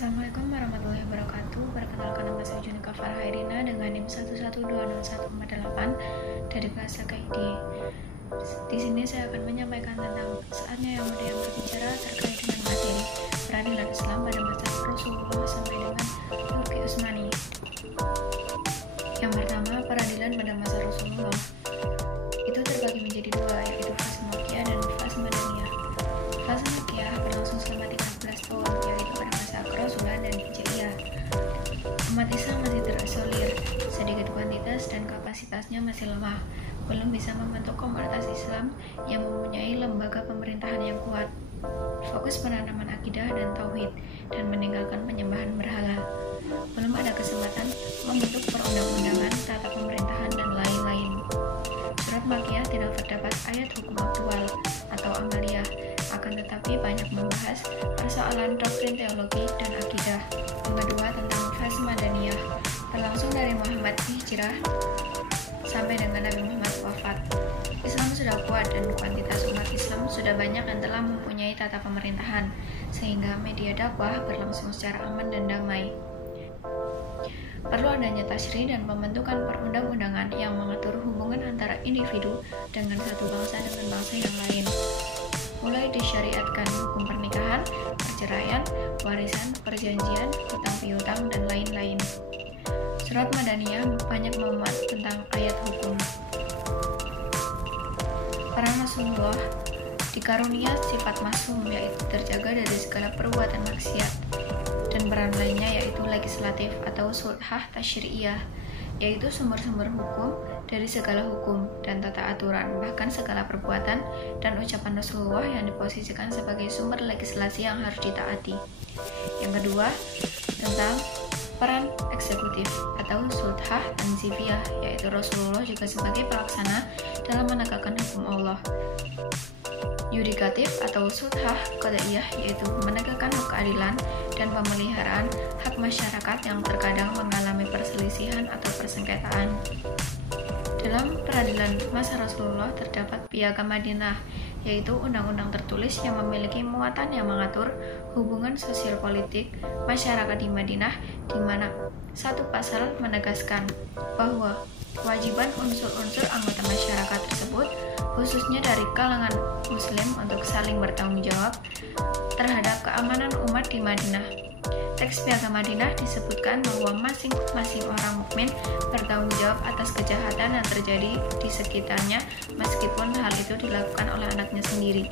Assalamualaikum warahmatullahi wabarakatuh. Perkenalkan, nama saya Junika Farhairina dengan NIM 1120148 dari kelas KID. Di sini saya akan menyampaikan tentang saatnya yang muda yang berbicara terkait dengan materi peradilan Islam pada masa Rasulullah sampai dengan Turki Utsmani. Yang pertama, peradilan pada masa Rasulullah itu terbagi menjadi dua, yaitu fase Makkiyah dan fase Madaniyah. Fase Makkiyah berlangsung selama 13 tahun, yaitu pada masa Kerasulan dan Hijaiyah. Umat Islam masih terisolir, sedikit kuantitas dan kapasitasnya masih lemah, belum bisa membentuk komunitas Islam yang mempunyai lembaga pemerintahan yang kuat, fokus penanaman akidah dan tauhid, dan meninggalkan penyembahan berhala. Belum ada kesempatan membentuk perundang-undangan, tata pemerintahan, dan lain-lain. Surat Makkiyah tidak terdapat ayat hukum aktual atau amaliyah, akan tetapi banyak membahas persoalan doktrin teologi dan akidah. Yang kedua, tentang fase Madaniyah, berlangsung dari Muhammad hijrah sampai dengan Nabi Muhammad wafat. Islam sudah kuat dan kuantitas umat Islam sudah banyak dan telah mempunyai tata pemerintahan, sehingga media dakwah berlangsung secara aman dan damai. Perlu adanya tasyri dan pembentukan perundang-undangan yang mengatur hubungan antara individu dengan satu bangsa dengan bangsa yang lain. Mulai disyariatkan hukum pernikahan, perceraian, warisan, perjanjian, hutang piutang, dan lain-lain. Surat Madaniyah banyak memuat tentang ayat hukum. Para Rasulullah dikarunia sifat masum, yaitu terjaga dari segala perbuatan maksiat, dan peran lainnya yaitu legislatif atau sulhah tasyri'iyah, yaitu sumber-sumber hukum dari segala hukum dan tata aturan, bahkan segala perbuatan dan ucapan Rasulullah yang diposisikan sebagai sumber legislasi yang harus ditaati. Yang kedua, tentang peran eksekutif atau sulhah tanzifiyah, yaitu Rasulullah juga sebagai pelaksana dalam menegakkan hukum Allah. Yudikatif atau sulhah qada'iyah, yaitu menegakkan hak keadilan dan pemeliharaan hak masyarakat yang terkadang mengalami perselisihan atau persengketaan. Dalam peradilan masa Rasulullah terdapat Piagam Madinah, yaitu undang-undang tertulis yang memiliki muatan yang mengatur hubungan sosial politik masyarakat di Madinah, di mana satu pasal menegaskan bahwa kewajiban unsur-unsur anggota masyarakat tersebut, khususnya dari kalangan Muslim, untuk saling bertanggung jawab terhadap keamanan umat di Madinah. Teks Piagam Madinah disebutkan bahwa masing-masing orang mukmin bertanggung jawab atas kejahatan yang terjadi di sekitarnya, meskipun hal itu dilakukan oleh anaknya sendiri.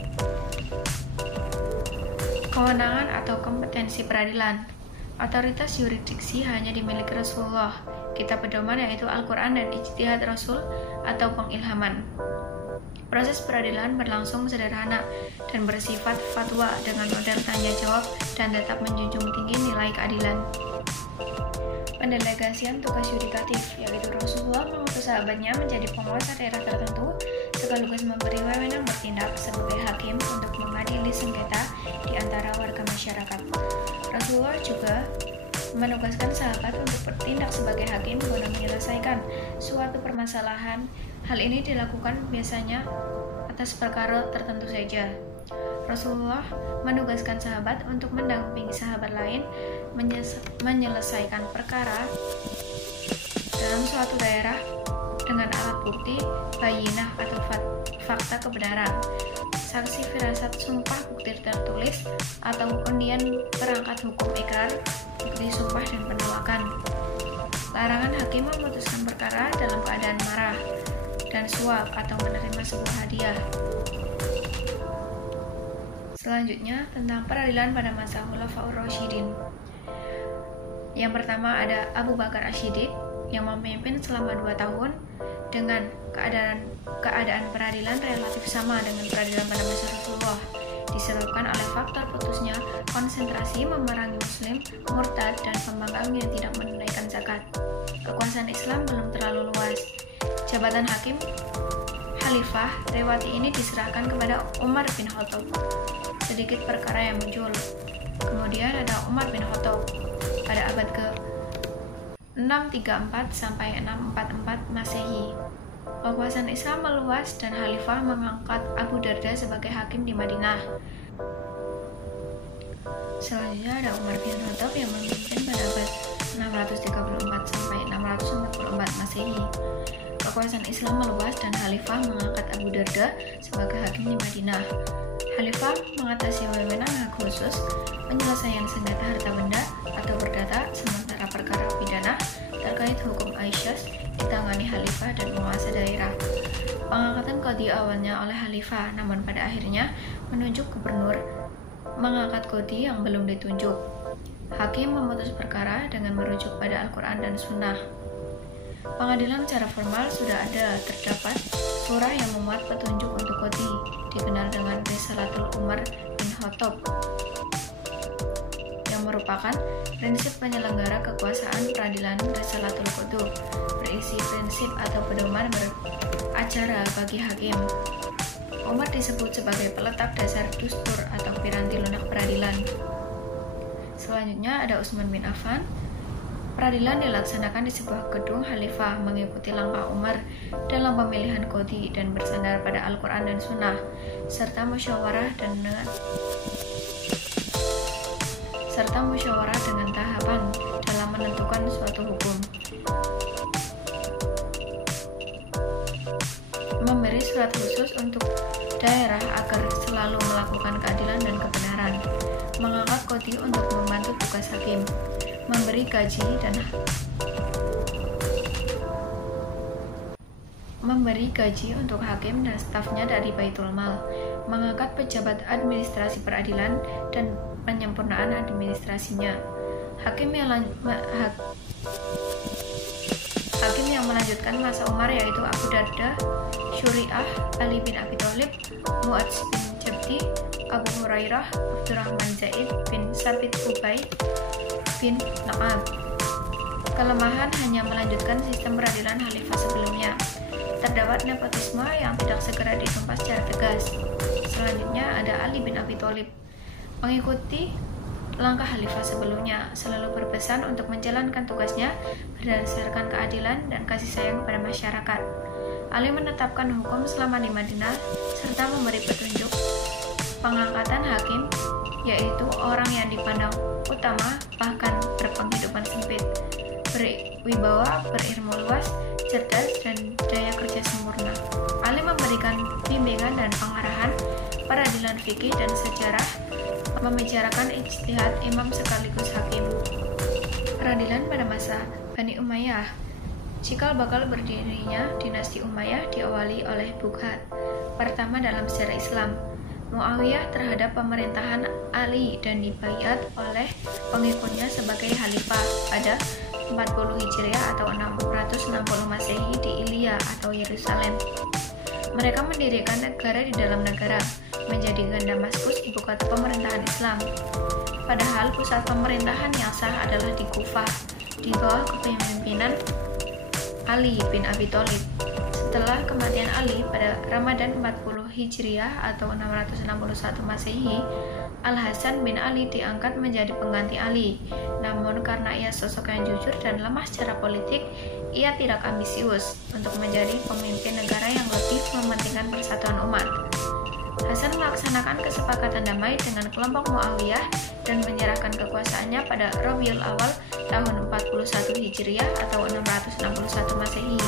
Kewenangan atau kompetensi peradilan. Otoritas yurisdiksi hanya dimiliki Rasulullah. Kitab pedoman yaitu Al-Quran dan ijtihad Rasul atau pengilhaman. Proses peradilan berlangsung sederhana dan bersifat fatwa dengan model tanya jawab dan tetap menjunjung tinggi nilai keadilan. Pendelegasian tugas yudikatif, yaitu Rasulullah mengutus sahabatnya menjadi penguasa daerah tertentu sekaligus memberi wewenang bertindak sebagai hakim untuk mengadili sengketa di antara warga masyarakat. Rasulullah juga menugaskan sahabat untuk bertindak sebagai hakim guna menyelesaikan suatu permasalahan. Hal ini dilakukan biasanya atas perkara tertentu saja. Rasulullah menugaskan sahabat untuk mendampingi sahabat lain menyelesaikan perkara dalam suatu daerah dengan alat bukti, bayinah atau fakta kebenaran, saksi firasat, sumpah, bukti tertulis, atau undian perangkat hukum ikrar, bukti sumpah dan penolakan. Larangan hakim memutuskan perkara dalam keadaan marah dan suap atau menerima sebuah hadiah. Selanjutnya, tentang peradilan pada masa Khulafaur Rasyidin. Yang pertama ada Abu Bakar Asy-Shiddiq yang memimpin selama 2 tahun dengan keadaan peradilan relatif sama dengan peradilan pada masa Rasulullah, disebabkan oleh faktor putusnya konsentrasi memerangi Muslim, murtad, dan pembangkang yang tidak menunaikan zakat. Kekuasaan Islam belum terlalu luas. Jabatan hakim Khalifah Rewati ini diserahkan kepada Umar bin Khattab. Sedikit perkara yang muncul. Kemudian ada Umar bin Khattab pada abad ke-634 sampai 644 Masehi. Kekuasaan Islam meluas dan Khalifah mengangkat Abu Darda sebagai hakim di Madinah. Selanjutnya ada Umar bin Khattab yang memimpin pada abad 634 sampai 644 Masehi. Kekuasaan Islam meluas dan Khalifah mengangkat Abu Darda sebagai hakim di Madinah. Khalifah mengatasi wewenang hak khusus, penyelesaian sengketa harta benda atau perdata, sementara perkara pidana terkait hukum Aisyah ditangani Khalifah dan penguasa daerah. Pengangkatan qadhi awalnya oleh Khalifah, namun pada akhirnya menunjuk gubernur mengangkat qadhi yang belum ditunjuk. Hakim memutus perkara dengan merujuk pada Al-Quran dan Sunnah. Pengadilan secara formal sudah ada, terdapat surah yang memuat petunjuk untuk qadhi, dikenal dengan Risalatul Umar bin Khattab, yang merupakan prinsip penyelenggara kekuasaan peradilan. Risalatul Qudhu berisi prinsip atau pedoman beracara bagi hakim. Umar disebut sebagai peletak dasar dustur atau piranti lunak peradilan. Selanjutnya ada Utsman bin Affan. Peradilan dilaksanakan di sebuah gedung Khalifah, mengikuti langkah Umar dalam pemilihan qadhi dan bersandar pada Al-Quran dan Sunnah, serta musyawarah dengan tahapan dalam menentukan suatu hukum. Memberi surat khusus untuk daerah agar selalu melakukan keadilan dan kebenaran. Mengangkat qadhi untuk membantu tugas hakim. Memberi gaji untuk hakim dan stafnya dari Baitul Mal. Mengangkat pejabat administrasi peradilan dan penyempurnaan administrasinya. Hakim yang melanjutkan masa Umar yaitu Abu Darda, Syuri'ah, Ali bin Abi Thalib, Mu'adz bin Jabdi, Abu Hurairah, Abdurrahman Zaid bin Sabit, Ubay bin Na'ab. Kelemahan hanya melanjutkan sistem peradilan Khalifah sebelumnya. Terdapat nepotisme yang tidak segera ditumpas secara tegas. Selanjutnya ada Ali bin Abi Thalib. Mengikuti langkah Khalifah sebelumnya, selalu berpesan untuk menjalankan tugasnya berdasarkan keadilan dan kasih sayang kepada masyarakat. Ali menetapkan hukum selama di Madinah serta memberi petunjuk pengangkatan hakim, yaitu orang yang dipandang utama bahkan berpenghidupan sempit, berwibawa, berilmu luas, cerdas, dan daya kerja sempurna. Ali memberikan bimbingan dan pengarahan peradilan fikih dan sejarah, membicarakan ijtihad imam sekaligus hakim. Peradilan pada masa Bani Umayyah. Cikal bakal berdirinya dinasti Umayyah diawali oleh Bughat pertama dalam sejarah Islam, Muawiyah, terhadap pemerintahan Ali dan dibaiat oleh pengikutnya sebagai khalifah pada 40 Hijriah atau 660 Masehi di Ilya atau Yerusalem. Mereka mendirikan negara di dalam negara, menjadikan Damaskus ibu kota pemerintahan Islam. Padahal pusat pemerintahan yang sah adalah di Kufah, di bawah kepemimpinan Ali bin Abi Thalib. Setelah kematian Ali pada Ramadan 40 Hijriah atau 661 Masehi, Al-Hasan bin Ali diangkat menjadi pengganti Ali. Namun karena ia sosok yang jujur dan lemah secara politik, ia tidak ambisius untuk menjadi pemimpin negara yang lebih mementingkan persatuan umat. Hasan melaksanakan kesepakatan damai dengan kelompok Muawiyah dan menyerahkan kekuasaannya pada Rabiul Awal tahun 41 Hijriah atau 661 Masehi,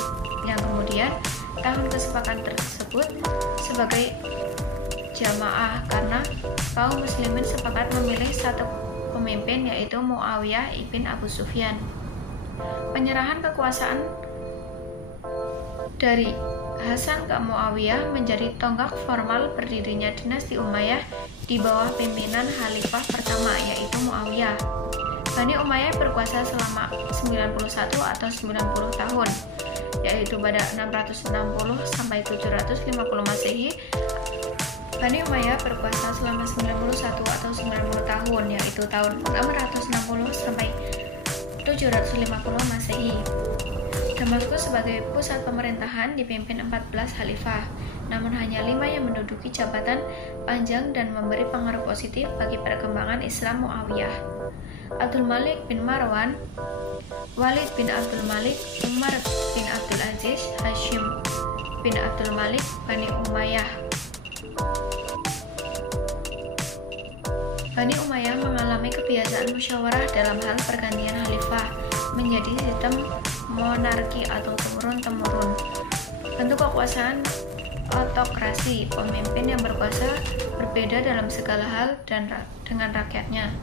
yang kemudian tahun kesepakatan tersebut sebagai jamaah karena kaum muslimin sepakat memilih satu pemimpin, yaitu Muawiyah ibn Abu Sufyan. Penyerahan kekuasaan dari Hasan ke Muawiyah menjadi tonggak formal berdirinya dinasti Umayyah di bawah pimpinan khalifah pertama, yaitu Muawiyah. Bani Umayyah berkuasa selama 91 atau 90 tahun, yaitu pada 660 sampai 750 Masehi. Bani Umayyah berkuasa selama 91 atau 90 tahun, yaitu tahun 660 sampai 750 Masehi. Damaskus sebagai pusat pemerintahan dipimpin 14 khalifah, namun hanya 5 yang menduduki jabatan panjang dan memberi pengaruh positif bagi perkembangan Islam Muawiyah. Abdul Malik bin Marwan, Walid bin Abdul Malik, Umar bin Abdul Aziz, Hashim bin Abdul Malik, Bani Umayyah. Bani Umayyah mengalami kebiasaan musyawarah dalam hal pergantian khalifah menjadi sistem monarki atau temurun-temurun. Bentuk kekuasaan otokrasi, pemimpin yang berkuasa berbeda dalam segala hal dan dengan rakyatnya.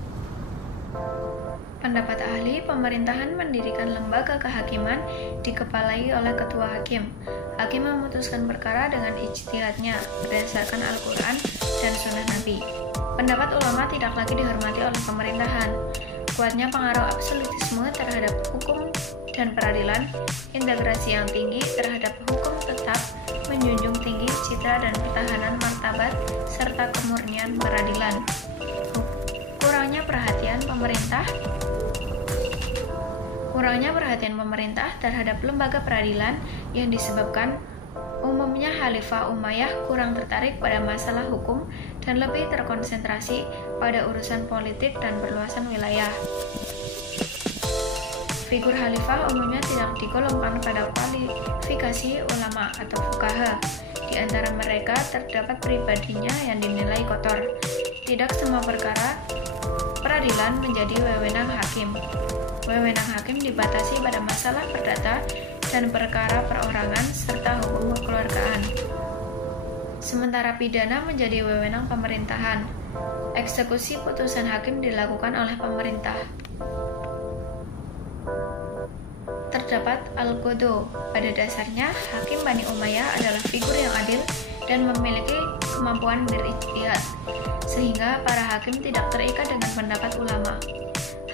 Pendapat ahli, pemerintahan mendirikan lembaga kehakiman dikepalai oleh ketua hakim. Hakim memutuskan perkara dengan ijtihadnya berdasarkan Al-Quran dan Sunnah Nabi. Pendapat ulama tidak lagi dihormati oleh pemerintahan. Kuatnya pengaruh absolutisme terhadap hukum dan peradilan, integrasi yang tinggi terhadap hukum tetap, menjunjung tinggi citra dan pertahanan martabat, serta kemurnian peradilan. Kurangnya perhatian pemerintah terhadap lembaga peradilan yang disebabkan umumnya Khalifah Umayyah kurang tertarik pada masalah hukum dan lebih terkonsentrasi pada urusan politik dan perluasan wilayah. Figur khalifah umumnya tidak digolongkan pada kualifikasi ulama atau fuqaha. Di antara mereka terdapat pribadinya yang dinilai kotor. Tidak semua perkara peradilan menjadi wewenang hakim. Wewenang hakim dibatasi pada masalah perdata dan perkara perorangan serta hukum kekeluargaan. Sementara pidana menjadi wewenang pemerintahan. Eksekusi putusan hakim dilakukan oleh pemerintah. Terdapat al-qadha. Pada dasarnya, hakim Bani Umayyah adalah figur yang adil dan memiliki kemampuan berijtihad, sehingga para hakim tidak terikat dengan pendapat ulama.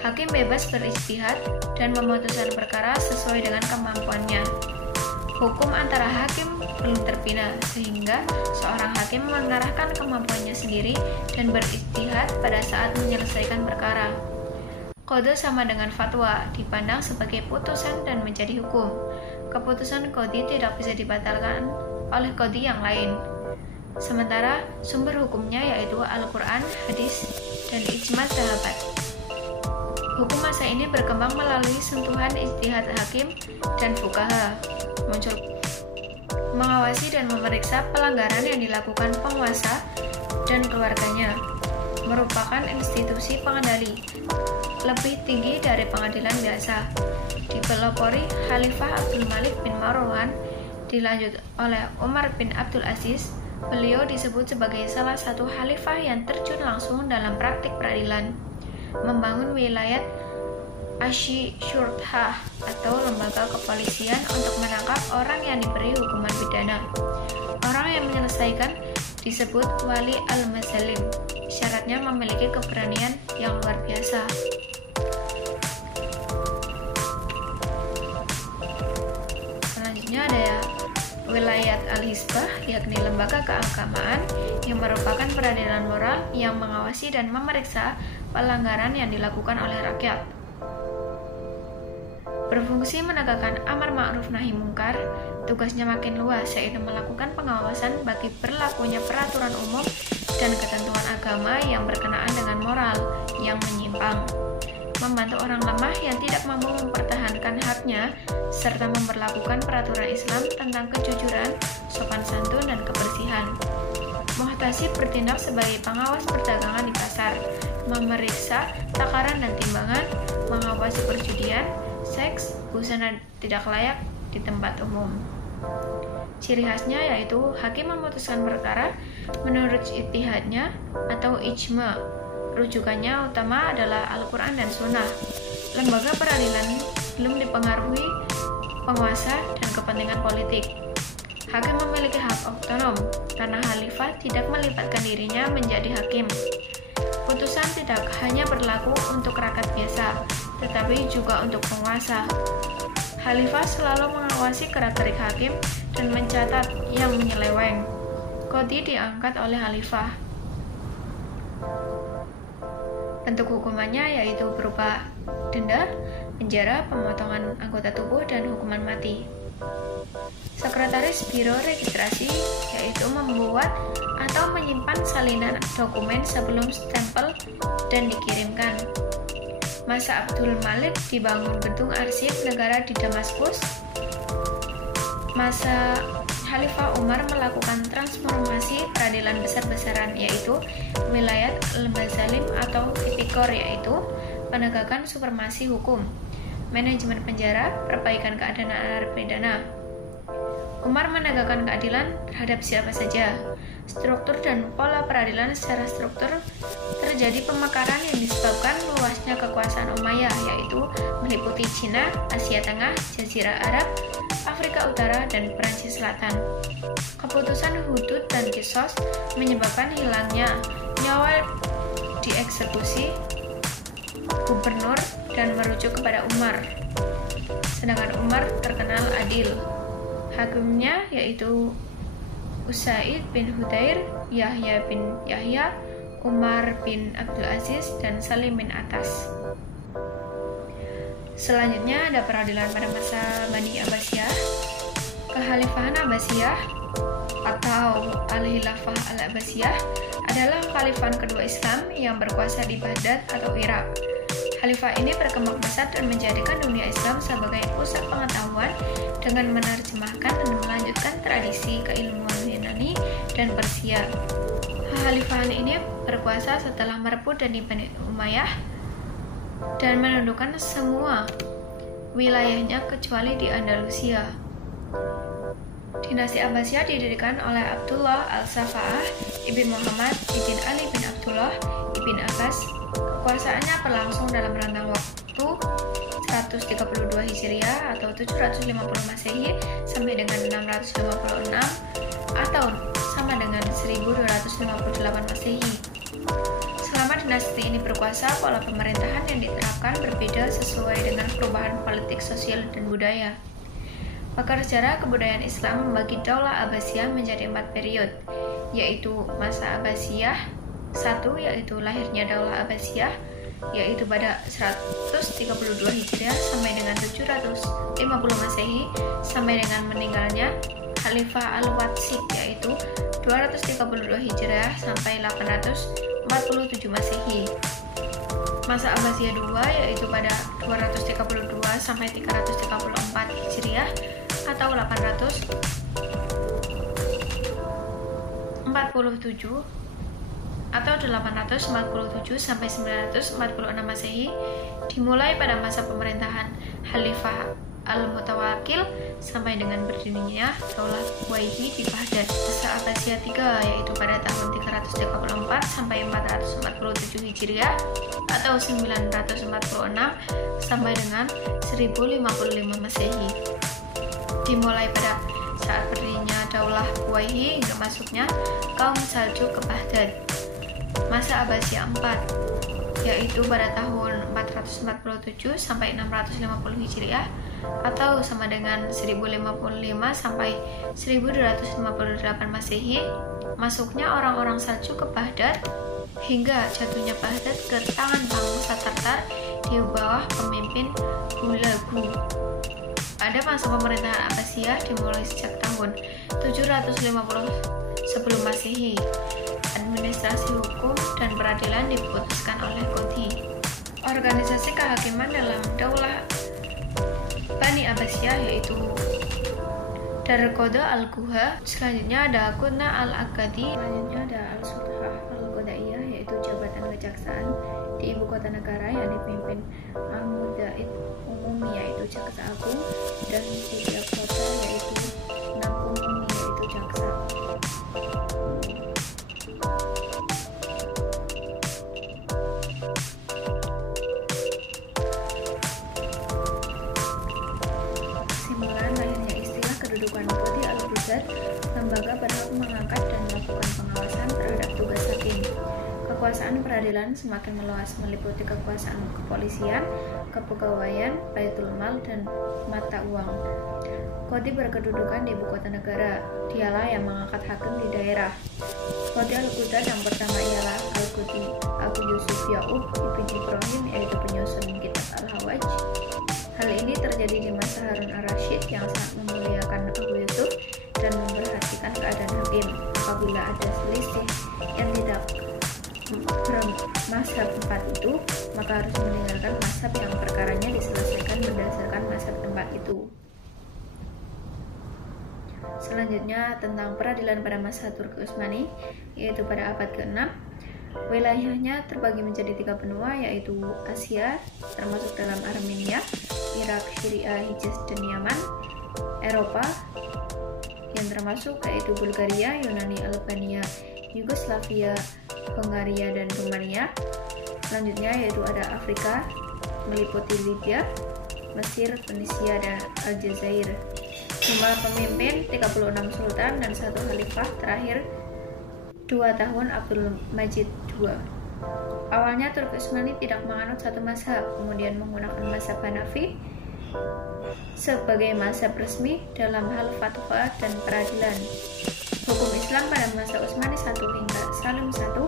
Hakim bebas berijtihad dan memutuskan perkara sesuai dengan kemampuannya. Hukum antara hakim belum terbina, sehingga seorang hakim mengarahkan kemampuannya sendiri dan berijtihad pada saat menyelesaikan perkara. Qadha sama dengan fatwa, dipandang sebagai putusan dan menjadi hukum. Keputusan qadhi tidak bisa dibatalkan oleh qadhi yang lain. Sementara sumber hukumnya yaitu Al-Quran, hadis, dan ijma' sahabat. Hukum masa ini berkembang melalui sentuhan ijtihad hakim dan fuqaha. Muncul mengawasi dan memeriksa pelanggaran yang dilakukan penguasa dan keluarganya. Merupakan institusi pengendali lebih tinggi dari pengadilan biasa. Dipelopori Khalifah Abdul Malik bin Marwan, dilanjut oleh Umar bin Abdul Aziz. Beliau disebut sebagai salah satu khalifah yang terjun langsung dalam praktik peradilan, membangun wilayat Asy-Syurtah atau lembaga kepolisian untuk menangkap orang yang diberi hukuman pidana. Orang yang menyelesaikan disebut wali al-mazalim. Syaratnya memiliki keberanian yang luar biasa. Selanjutnya ada wilayat al-hisbah, yakni lembaga keagamaan yang merupakan peradilan moral yang mengawasi dan memeriksa pelanggaran yang dilakukan oleh rakyat. Berfungsi menegakkan amar ma'ruf nahi mungkar, tugasnya makin luas, yaitu melakukan pengawasan bagi berlakunya peraturan umum dan ketentuan agama yang berkenaan dengan moral yang menyimpang, membantu orang lemah yang tidak mampu mempertahankan haknya, serta memperlakukan peraturan Islam tentang kejujuran, sopan santun, dan kebersihan. Muhtasib bertindak sebagai pengawas perdagangan di pasar, memeriksa takaran dan timbangan, mengawasi perjudian, seks, busana tidak layak di tempat umum. Ciri khasnya yaitu hakim memutuskan perkara menurut ijtihadnya atau ijma'. Rujukannya utama adalah Al-Quran dan Sunnah. Lembaga peradilan belum dipengaruhi penguasa dan kepentingan politik. Hakim memiliki hak otonom karena khalifah tidak melibatkan dirinya menjadi hakim. Putusan tidak hanya berlaku untuk rakyat biasa, tetapi juga untuk penguasa. Khalifah selalu mengawasi gerak-gerik hakim dan mencatat yang menyeleweng. Qadhi diangkat oleh khalifah. Bentuk hukumannya yaitu berupa denda, penjara, pemotongan anggota tubuh, dan hukuman mati. Sekretaris Biro Registrasi yaitu membuat atau menyimpan salinan dokumen sebelum stempel dan dikirimkan. Masa Abdul Malik dibangun gedung arsip negara di Damaskus. Masa Khalifah Umar melakukan transformasi peradilan besar-besaran, yaitu wilayat al-mazalim atau tipikor, yaitu penegakan supremasi hukum, manajemen penjara, perbaikan keadaan narapidana. Umar menegakkan keadilan terhadap siapa saja. Struktur dan pola peradilan secara struktur terjadi pemekaran yang disebabkan luasnya kekuasaan Umayyah, yaitu meliputi Cina, Asia Tengah, Jazirah Arab, Afrika Utara, dan Perancis Selatan. Keputusan hudud dan kisos menyebabkan hilangnya nyawa dieksekusi gubernur dan merujuk kepada Umar. Sedangkan Umar terkenal adil. Hakimnya yaitu Usaid bin Hudair, Yahya bin Yahya, Umar bin Abdul Aziz, dan Salim bin Atas. Selanjutnya ada peradilan pada masa Bani Abbasiyah. Kekhalifahan Abbasiyah atau Al-Khilafah Al-Abbasiyah adalah kekhalifahan kedua Islam yang berkuasa di Baghdad atau Irak. Khalifah ini berkembang pesat dan menjadikan dunia Islam sebagai pusat pengetahuan dengan menerjemahkan dan melanjutkan tradisi keilmuan Yunani dan Persia. Kekhalifahan ini berkuasa setelah merebut dari Bani Umayyah dan menundukkan semua wilayahnya kecuali di Andalusia. Dinasti Abbasiyah didirikan oleh Abdullah al-Safa'ah ibn Muhammad ibn Ali bin Abdullah ibn Abbas. Kekuasaannya berlangsung dalam rentang waktu 132 Hijriah atau 750 Masehi sampai dengan 656 atau sama dengan 1258 Masehi. Selama dinasti ini berkuasa, pola pemerintahan yang diterapkan berbeda sesuai dengan perubahan politik, sosial, dan budaya. Pakar sejarah kebudayaan Islam membagi Daulah Abbasiyah menjadi 4 periode, yaitu masa Abbasiyah 1, yaitu lahirnya Daulah Abbasiyah, yaitu pada 132 Hijriah sampai dengan 750 Masehi, sampai dengan meninggalnya Khalifah Al-Watsid, yaitu 232 Hijriah sampai 847 Masehi. Masa Abbasiyah 2, yaitu pada 232 sampai 334 Hijriah atau 847 atau 847 sampai 946 Masehi, dimulai pada masa pemerintahan Khalifah Al-Mutawakkil sampai dengan berdirinya Daulah Umayyi di Baghdad. Masa Abbasiyah 3, yaitu pada tahun 334 sampai 447 Hijriah atau 946 sampai dengan 1055 Masehi, dimulai pada saat berdirinya Daulah Umayyi hingga masuknya kaum Saljuk ke Baghdad. Masa Abbasiyah 4, yaitu pada tahun 447 sampai 650 Hijriah atau sama dengan 1055 sampai 1258 Masehi, masuknya orang-orang Saljuk ke Baghdad hingga jatuhnya Baghdad ke tangan bangsa Tartar di bawah pemimpin Hulagu. Pada masa pemerintahan Abbasiyah dimulai sejak tahun 750 sebelum Masehi. Administrasi hukum dan peradilan diputuskan oleh Qadhi. Organisasi kehakiman dalam Daulah Bani Abbasiyah yaitu Darqoda Al-Guha, selanjutnya ada Qudna Al-Aqadi, selanjutnya ada Al-Sudhah Al-Qadaiyah yaitu jabatan kejaksaan di ibu kota negara yang dipimpin Al-Mudaid Umum yaitu jaksa agung, dan 3 kota yaitu 6 umum yaitu jaksa. Kedudukan Qadhi al-Qudat, lembaga berhak mengangkat dan melakukan pengawasan terhadap tugas hakim. Kekuasaan peradilan semakin meluas, meliputi kekuasaan kepolisian, kepegawaian, baitul mal, dan mata uang. Qadhi berkedudukan di ibu kota negara. Dialah yang mengangkat hakim di daerah. Qadhi al-Qudat yang pertama ialah Al-Qadhi Abu Yusuf Ya'ub ibn Ibrahim, yaitu penyusun kitab Al-Hawaj. Hal ini terjadi di masa Harun al-Rashid yang sangat memuliakan Abu Yusuf dan memperhatikan keadaan hakim. Apabila ada selisih yang tidak bermazhab 4 itu, maka harus meninggalkan mazhab yang perkaranya diselesaikan berdasarkan mazhab tempat itu. Selanjutnya tentang peradilan pada masa Turki Utsmani, yaitu pada abad ke-6. Wilayahnya terbagi menjadi 3 benua, yaitu Asia, termasuk dalam Armenia, Irak, Syria, Hijaz, dan Yaman. Eropa, yang termasuk yaitu Bulgaria, Yunani, Albania, Yugoslavia, Hongaria, dan Rumania. Selanjutnya yaitu ada Afrika, meliputi Libya, Mesir, Tunisia, dan Aljazair. Jumlah pemimpin 36 sultan dan 1 khalifah. Terakhir 2 tahun Abdul Majid II. Awalnya Turki Utsmani tidak menganut satu mazhab, kemudian menggunakan mazhab Hanafi sebagai mazhab resmi dalam hal fatwa dan peradilan. Hukum Islam pada masa Utsmani I hingga Salim I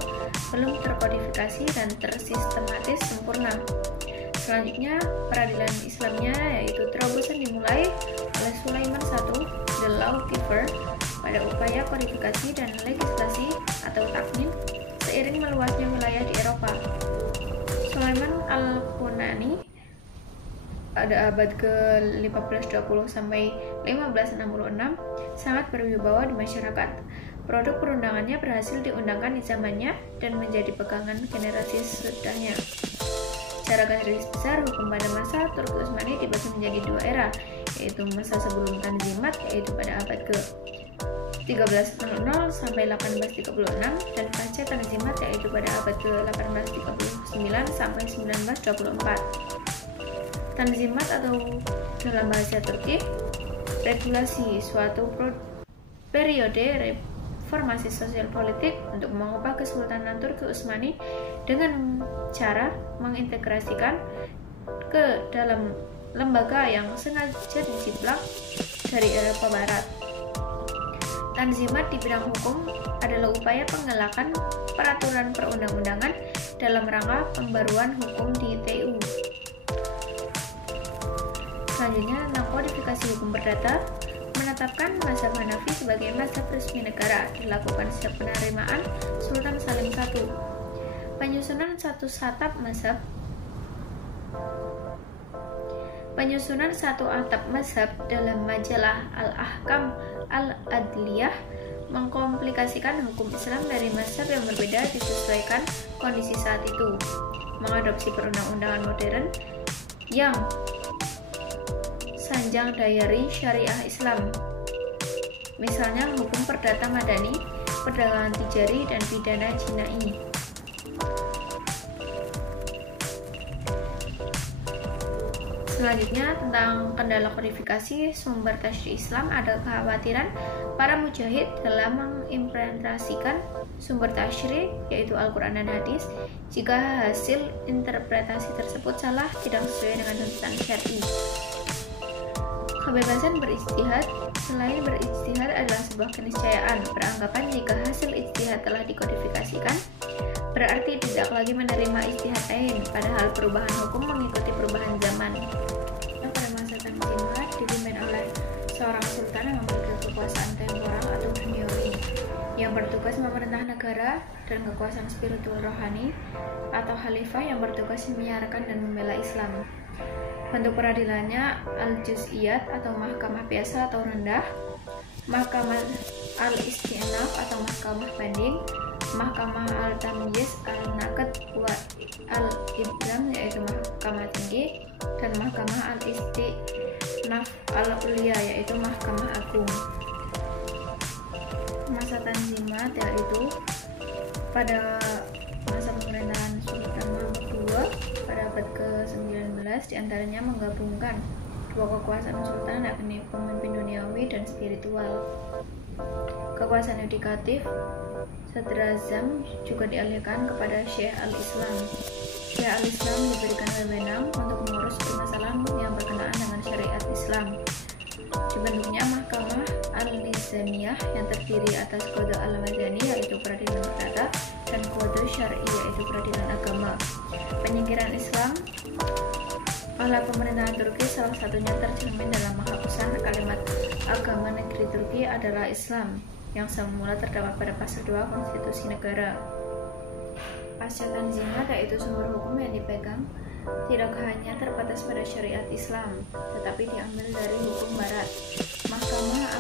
belum terkodifikasi dan tersistematis sempurna. Selanjutnya, peradilan Islamnya yaitu terobosan dimulai oleh Sulaiman I, the Lawgiver, pada upaya kodifikasi dan legislasi atau taknim seiring meluasnya wilayah di Eropa. Sulaiman Al-Kunani pada abad ke-1520 sampai 1566 sangat berwibawa di masyarakat. Produk perundangannya berhasil diundangkan di zamannya dan menjadi pegangan generasi sesudahnya. Secara garis besar, hukum pada masa Turki Utsmani dibagi menjadi 2 era, yaitu masa sebelum Tanzimat, yaitu pada abad ke-1300 sampai 1836, dan pasca Tanzimat, yaitu pada abad ke-1839 sampai 1924. Tanzimat atau dalam bahasa Turki, regulasi suatu periode reformasi sosial politik untuk mengubah Kesultanan Turki Utsmani dengan cara mengintegrasikan ke dalam lembaga yang sengaja dijiplak dari Eropa Barat. Tanzimat di bidang hukum adalah upaya penggalakan peraturan perundang-undangan dalam rangka pembaruan hukum di TU. Selanjutnya tentang kodifikasi hukum perdata, menetapkan mazhab Hanafi sebagai mazhab resmi negara dilakukan sejak penerimaan Sultan Salim I. Penyusunan satu atap mazhab dalam majalah Al-Ahkam Al-Adliyah mengkomplikasikan hukum Islam dari mazhab yang berbeda disesuaikan kondisi saat itu, mengadopsi perundang-undangan modern yang sanjang dari syariah Islam, misalnya hukum perdata madani, perdagangan tijari, dan pidana jinai. Selanjutnya tentang kendala kodifikasi sumber tasyri' Islam, ada kekhawatiran para mujahid dalam mengimplementasikan sumber tasyri', yaitu Al-Quran dan hadis, jika hasil interpretasi tersebut salah, tidak sesuai dengan tuntutan syar'i. Kebebasan berijtihad, selain berijtihad adalah sebuah keniscayaan, beranggapan jika hasil ijtihad telah dikodifikasikan, berarti tidak lagi menerima ijtihad lain, padahal perubahan hukum mengikuti perubahan zaman. Pada masa Tanzimat dipimpin oleh seorang sultan yang memiliki kekuasaan temporal atau duniawi, yang bertugas memerintah negara, dan kekuasaan spiritual rohani atau khalifah yang bertugas menyiarkan dan membela Islam. Bentuk peradilannya al-juz'iyat atau mahkamah biasa atau rendah, mahkamah al-istinaf atau mahkamah banding, mahkamah al-tamyiz, al-naqd wa al-ibram yaitu mahkamah tinggi, dan mahkamah al-istinaf al-ulia yaitu mahkamah agung. Masa Tanzimat yaitu pada masa pemerintahan Sultan Mahmud II pada abad ke-19, diantaranya menggabungkan 2 kekuasaan sultan, yakni pemimpin duniawi dan spiritual. Kekuasaan yudikatif Sadrazam juga dialihkan kepada Syekh al-Islam. Syekh al-Islam diberikan wewenang untuk mengurus permasalahan yang berkenaan dengan syariat Islam. Dibentuknya Mahkamah al-Nizamiyah yang terdiri atas Qadha al-Madani yaitu peradilan perdata dan Qadha syar'i yaitu peradilan agama. Penyingkiran Islam oleh pemerintahan Turki salah satunya tercermin dalam penghapusan kalimat agama negeri Turki adalah Islam yang semula terdapat pada pasal 2 konstitusi negara. Pasca Tanzimat yaitu sumber hukum yang dipegang tidak hanya terbatas pada syariat Islam, tetapi diambil dari hukum barat. Mahkamah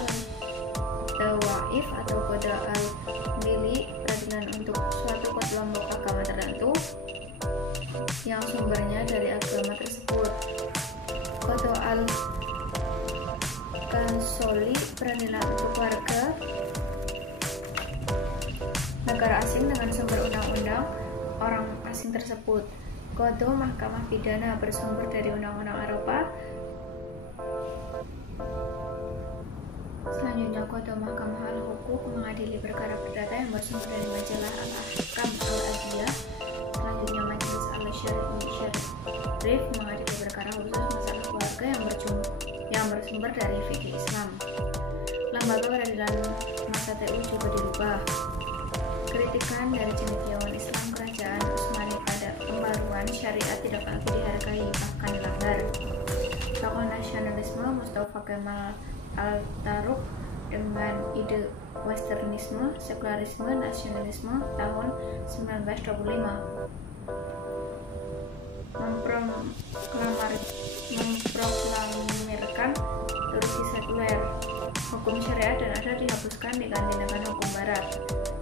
tawaif atau kode al-mili, peradilan untuk suatu kelompok agama tertentu yang sumbernya dari agama tersebut. Kode al-kansoli, peradilan untuk warga negara asing dengan sumber undang-undang orang asing tersebut. Kode mahkamah pidana bersumber dari undang-undang Eropa. Selanjutnya, kode mahkamah al-hukuk mengadili perkara perdata yang bersumber dari majalah al-ahkam al-adiyah. Selanjutnya, majelis al-syarif mengadili perkara khusus masalah keluarga yang bersumber dari fikih Islam. Lembaga peradilan masa TU juga dirubah. Kritikan dari cendekiawan Islam kerajaan Utsmani pada pembaruan syariat tidak lagi dihargai, bahkan dilanggar. Tokoh nasionalisme Mustafa Kemal Atatürk dengan ide westernisme, sekularisme, nasionalisme tahun 1925 memproklamirkan Turki sekuler, hukum syariat dan adat dihapuskan diganti dengan hukum barat.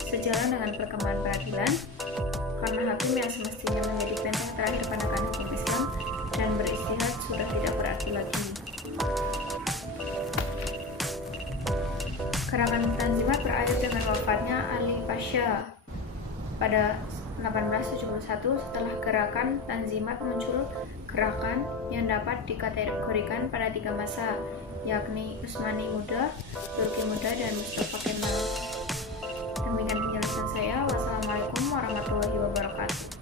Sejalan dengan perkembangan peradilan, karena hakim yang semestinya menjadi benteng terakhir penegakan hukum Islam dan beristihad sudah tidak berarti lagi. Gerakan Tanzimat berakhir dengan wafatnya Ali Pasha pada 1871. Setelah gerakan Tanzimat muncul gerakan yang dapat dikategorikan pada 3 masa, yakni Utsmani Muda, Turki Muda, dan Mustafa Kemal. Demikian penjelasan saya. Wassalamualaikum warahmatullahi wabarakatuh.